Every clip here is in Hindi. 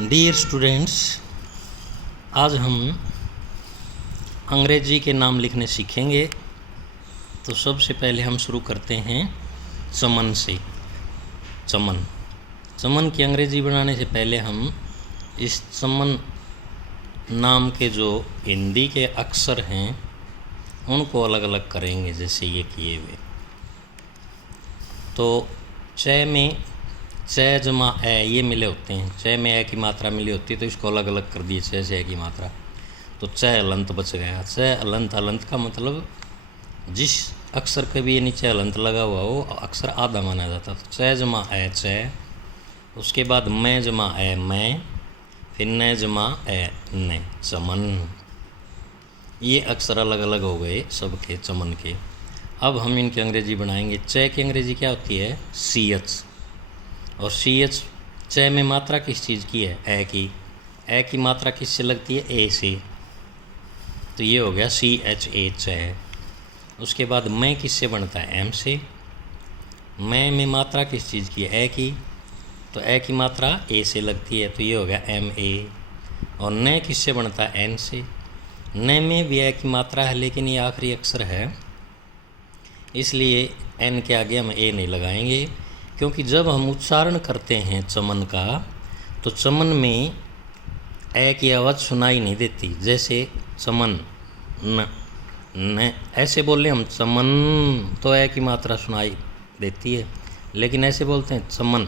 डियर स्टूडेंट्स, आज हम अंग्रेजी के नाम लिखने सीखेंगे। तो सबसे पहले हम शुरू करते हैं चमन से। चमन की अंग्रेजी बनाने से पहले हम इस चमन नाम के जो हिंदी के अक्षर हैं उनको अलग अलग करेंगे, जैसे ये किए हुए। तो च में च जमा ए ये मिले होते हैं, च में ए की मात्रा मिली होती है, तो इसको अलग अलग कर दिए च से ए की मात्रा, तो च अलंत बच गया। च अलंत, अलंत का मतलब जिस अक्षर के भी नीचे अलंत लगा हुआ वो अक्षर आधा माना जाता। तो च जमा ए च, उसके बाद मैं जमा ए मैं, फिर न जमा ए न, चमन। ये अक्षर अलग अलग हो गए सबके चमन के। अब हम इनकी अंग्रेजी बनाएंगे। च की अंग्रेजी क्या होती है? C H. और सी एच च में मात्रा किस चीज़ की है? ए की। ए की मात्रा किससे लगती है? ए से। तो ये हो गया सी एच ए च। उसके बाद मैं किससे बनता है? एम से। मैं में मात्रा किस चीज़ की है? ए की। तो ए की मात्रा ए से लगती है, तो ये हो गया एम ए। और न किससे बनता है? एन से। न में भी ए की मात्रा है, लेकिन ये आखिरी अक्षर है, इसलिए एन के आगे हम ए नहीं लगाएंगे, क्योंकि जब हम उच्चारण करते हैं चमन का तो चमन में ए की आवाज़ सुनाई नहीं देती। जैसे चमन न ऐसे बोल रहे हम चमन, तो ए की मात्रा सुनाई देती है, लेकिन ऐसे बोलते हैं चमन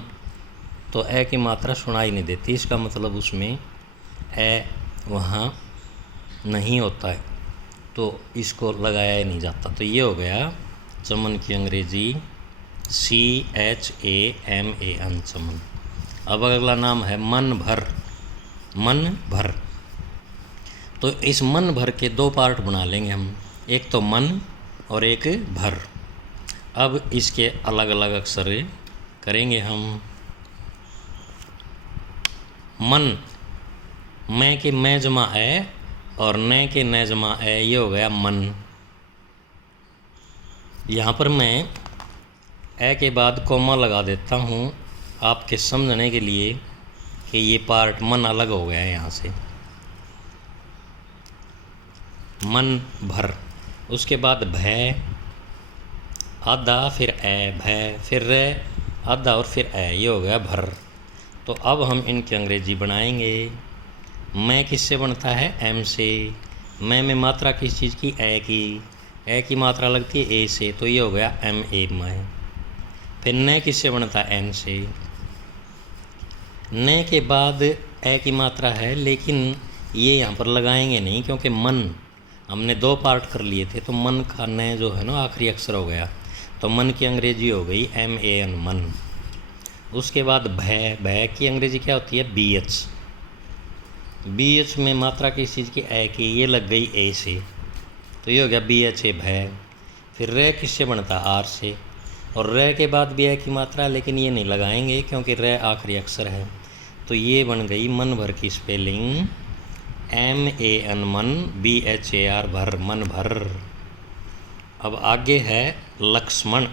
तो ए की मात्रा सुनाई नहीं देती। इसका मतलब उसमें ए वहाँ नहीं होता है, तो इसको लगाया ही नहीं जाता। तो ये हो गया चमन की अंग्रेजी C H A M A N, Chaman. अब अगला नाम है मन भर। मन भर, तो इस मन भर के दो पार्ट बना लेंगे हम, एक तो मन और एक भर। अब इसके अलग अलग अक्षर करेंगे हम। मन, मैं के मैं जमा ए और न के न जमा ए, ये हो गया मन। यहाँ पर मैं ए के बाद कोमा लगा देता हूँ आपके समझने के लिए कि ये पार्ट मन अलग हो गया है यहाँ से। मन भर। उसके बाद भय आधा, फिर ए भय, फिर रे आधा और फिर ए, ये हो गया भर। तो अब हम इनकी अंग्रेजी बनाएंगे। मैं किससे बनता है? एम से। मैं में मात्रा किस चीज़ की? ए की। ए की मात्रा लगती है ए से, तो ये हो गया एम ए मैं। फिर न किससे बनता है? एन से। न के बाद ए की मात्रा है, लेकिन ये यहाँ पर लगाएंगे नहीं, क्योंकि मन हमने दो पार्ट कर लिए थे, तो मन का न जो है ना आखिरी अक्षर हो गया, तो मन की अंग्रेजी हो गई एम ए एन, मन। उसके बाद भय, भय की अंग्रेजी क्या होती है? B H. बी एच में मात्रा किस चीज़ की? ए की, ये लग गई ए से, तो ये हो गया बी एच ए भय। फिर रे किससे बनता है? आर से। और रे के बाद भी ए की मात्रा, लेकिन ये नहीं लगाएंगे क्योंकि रे आखिरी अक्षर है। तो ये बन गई मन भर की स्पेलिंग एम ए एन मन, बी एच ए आर भर, मन भर। अब आगे है लक्ष्मण।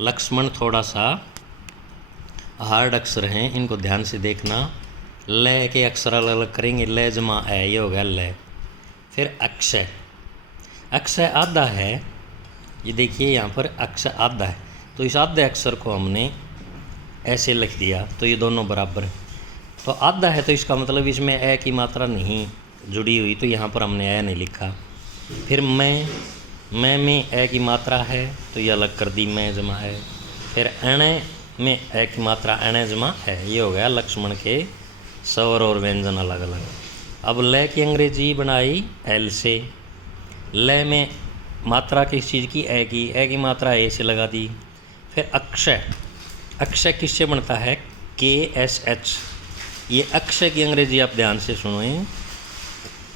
लक्ष्मण थोड़ा सा हार्ड अक्षर हैं, इनको ध्यान से देखना। ल के अक्षर अलग अलग करेंगे। ल जमा ए, ये हो गया ल। फिर अक्षय। अक्षय आधा है, ये देखिए यहाँ पर अक्षर आधा है, तो इस आधे अक्षर को हमने ऐसे लिख दिया, तो ये दोनों बराबर है। तो आधा है तो इसका मतलब इसमें ए की मात्रा नहीं जुड़ी हुई, तो यहाँ पर हमने ए नहीं लिखा। फिर मैं में ए की मात्रा है, तो ये अलग कर दी, मैं जमा है। फिर अण में ए की मात्रा अण जमा है, ये हो गया लक्ष्मण के स्वर और व्यंजन अलग अलग। अब ल की अंग्रेजी बनाई एल से। ल में मात्रा किस चीज़ की? ए की। ए की मात्रा ए से लगा दी। फिर अक्षय। अक्षय किससे बनता है? के एस एच। ये अक्षय की अंग्रेजी आप ध्यान से सुनो,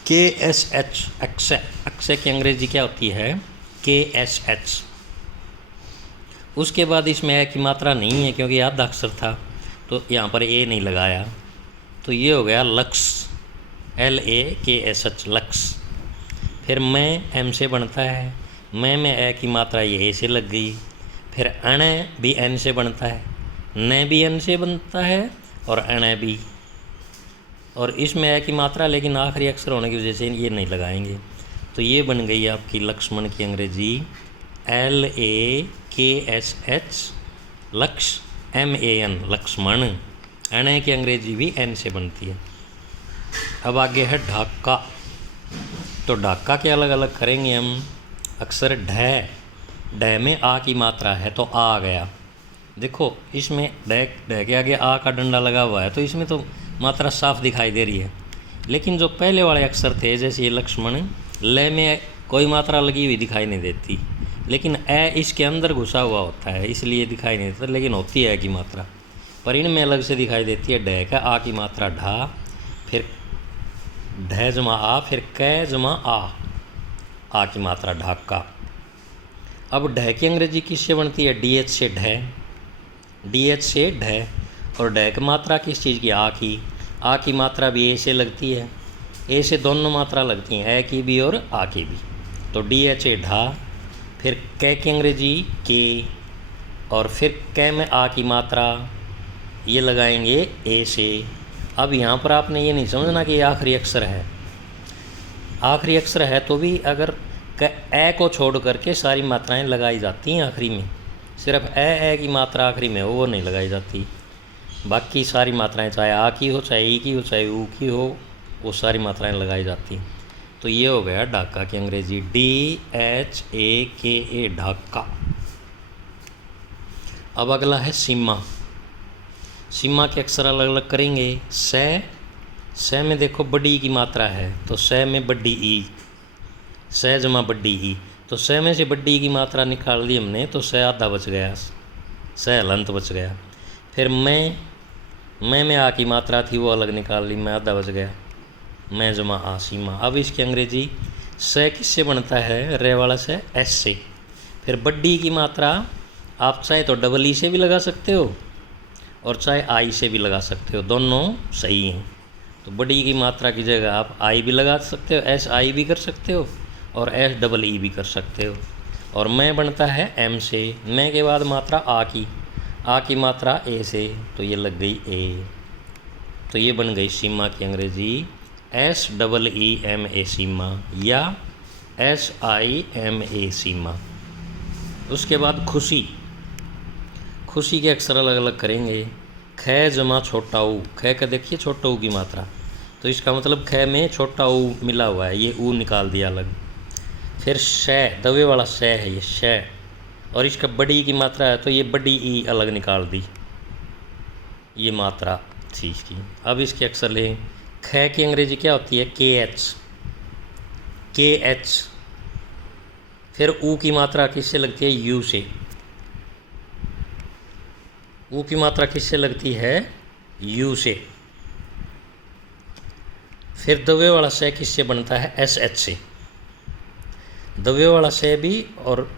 के एस एच, अक्षय। अक्षय की अंग्रेजी क्या होती है? के एस एच। उसके बाद इसमें ए की मात्रा नहीं है, क्योंकि आधा अक्षर था, तो यहाँ पर ए नहीं लगाया, तो ये हो गया लक्ष, एल ए के एस एच, लक्ष। फिर मैं एम से बनता है। मैं में ए की मात्रा ये ए से लग गई। फिर अण भी एन से बनता है, न भी एन से बनता है और अण भी। और इसमें है की मात्रा, लेकिन आखिरी अक्षर होने की वजह से ये नहीं लगाएंगे। तो ये बन गई आपकी लक्ष्मण की अंग्रेजी LAKSH, लक्ष्य MAN लक्ष्मण। एन की अंग्रेजी भी N से बनती है। अब आगे है ढाका। तो ढाका के अलग अलग करेंगे हम। अक्षर ढ में आ की मात्रा है तो आ गया। देखो इसमें ढ के आगे आ का डंडा लगा हुआ है तो इसमें तो मात्रा साफ दिखाई दे रही है। लेकिन जो पहले वाले अक्षर थे जैसे ये लक्ष्मण, ल में कोई मात्रा लगी हुई दिखाई नहीं देती, लेकिन ए इसके अंदर घुसा हुआ होता है इसलिए दिखाई नहीं देता, लेकिन होती है की मात्रा। पर इनमें अलग से दिखाई देती है। ढ का आ की मात्रा ढा, फिर ढ जमा आ, फिर क जमा आ की मात्रा ढाका। अब ढ की अंग्रेजी किससे बनती है? DH से ढ, DH से ढ। और ढ की मात्रा किस चीज़ की? आ की मात्रा भी ए से लगती है, ए से दोनों मात्रा लगती हैं, ए की भी और आ की भी। तो DH से ढा, फिर क की अंग्रेजी के, और फिर क में आ की मात्रा ये लगाएंगे ए से। अब यहाँ पर आपने ये नहीं समझना कि ये आखिरी अक्षर है। आखिरी अक्षर है तो भी अगर ए को छोड़ करके सारी मात्राएं लगाई जाती हैं आखिरी में। सिर्फ ए की मात्रा आखिरी में हो वो नहीं लगाई जाती। बाकी सारी मात्राएं चाहे आ की हो, चाहे ई की हो, चाहे ऊ की हो, वो सारी मात्राएं लगाई जाती। तो ये हो गया ढाका की अंग्रेजी DHAKA ढाका। अब अगला है सीमा। सीमा के अक्षर अलग अलग करेंगे। स में देखो बड़ी की मात्रा है तो स में बड़ी ई, स जमा बड़ी ई। तो स में से बड़ी की मात्रा निकाल दी हमने तो स आधा बच गया, स हलंत बच गया। फिर मैं में आ की मात्रा थी वो अलग निकाल ली, मैं आधा बच गया, मैं जमा आ सीमा। अब इसकी अंग्रेजी स किससे बनता है? रे वाला स S से। फिर बड़ी की मात्रा आप चाहे तो डबल ई से भी लगा सकते हो और चाहे आई से भी लगा सकते हो, दोनों सही हैं। तो बड़ी की मात्रा की जगह आप आई भी लगा सकते हो, SI भी कर सकते हो और SEE भी कर सकते हो। और मैं बनता है M से। मैं के बाद मात्रा आ की मात्रा ए से, तो ये लग गई ए। तो ये बन गई सीमा की अंग्रेजी SEEMA सीमा या SIMA सीमा। उसके बाद खुशी। खुशी के अक्षर अलग अलग करेंगे। ख जमा छोटा ऊ। ख का देखिए छोटा ऊ की मात्रा, तो इसका मतलब ख में छोटा ऊ मिला हुआ है, ये ऊ निकाल दिया अलग। फिर श, दबे वाला श है ये श, और इसका बड़ी की मात्रा है तो ये बड़ी ई अलग निकाल दी, ये मात्रा थी इसकी। अब इसके अक्षर लें। ख की अंग्रेजी क्या होती है? KH। फिर ऊ की मात्रा किससे लगती है? यू से। ऊ की मात्रा किससे लगती है? यू से। फिर दबे वाला स किससे बनता है? SH से। दबे वाला स भी और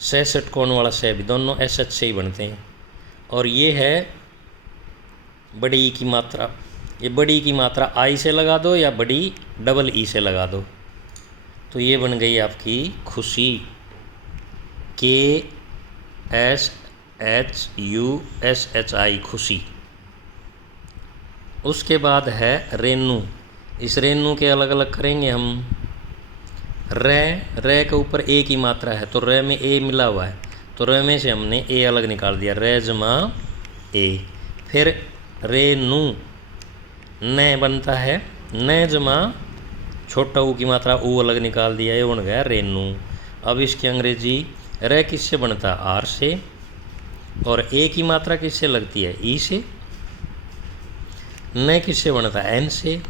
स षटकोण वाला स भी दोनों SH से ही बनते हैं। और ये है बड़ी ई की मात्रा। ये बड़ी की मात्रा आई से लगा दो या बड़ी डबल ई से लगा दो, तो ये बन गई आपकी खुशी KSHUSHI खुशी। उसके बाद है रेनू। इस रेनू के अलग अलग करेंगे हम। रे के ऊपर ए की मात्रा है तो रे में ए मिला हुआ है, तो रे में से हमने ए अलग निकाल दिया, रे जमा ए। फिर रेनू न बनता है, न जमा छोटा ऊ की मात्रा ऊ अलग निकाल दिया, ये बन गया रेनू। अब इसकी अंग्रेजी रे किससे बनता है? आर से। और ए की मात्रा किससे लगती है? ई से। न किससे बनता है? एन से।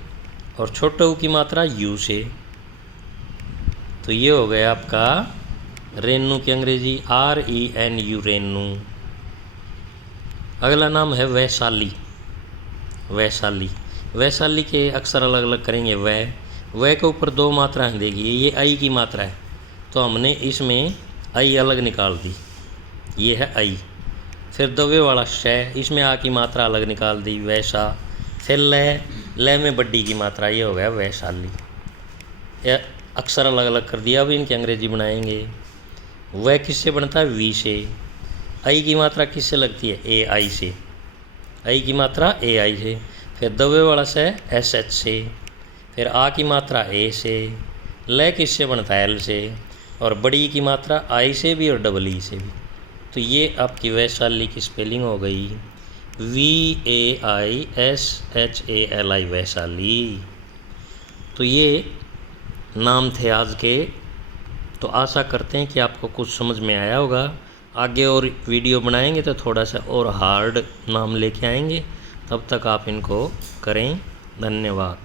और छोटा ऊ की मात्रा यू से। तो ये हो गया आपका रेनू की अंग्रेजी RENU रेनू। अगला नाम है वैशाली। वैशाली के अक्षर अलग अलग करेंगे। वह के ऊपर दो मात्राएं देगी, ये आई की मात्रा है तो हमने इसमें आई अलग निकाल दी, ये है आई। फिर दबे वाला श, इसमें आ की मात्रा अलग निकाल दी, वैसा। फिर ल में बड्डी की मात्रा, ये हो गया वैशाली। यह अक्षर अलग अलग कर दिया। अब इनकी अंग्रेजी बनाएंगे। वह किससे बनता है? वी से। आई की मात्रा किससे लगती है? AI से। आई की मात्रा AI से। फिर दबे वाला से SH से, फिर आ की मात्रा ए से, ल किससे बनता है L से, और बड़ी की मात्रा आई से भी और डबल ई से भी। तो ये आपकी वैशाली की स्पेलिंग हो गई VAISHALI वैशाली। तो ये नाम थे आज के। तो आशा करते हैं कि आपको कुछ समझ में आया होगा। आगे और वीडियो बनाएंगे तो थोड़ा सा और हार्ड नाम लेके आएंगे, तब तक आप इनको करें। धन्यवाद।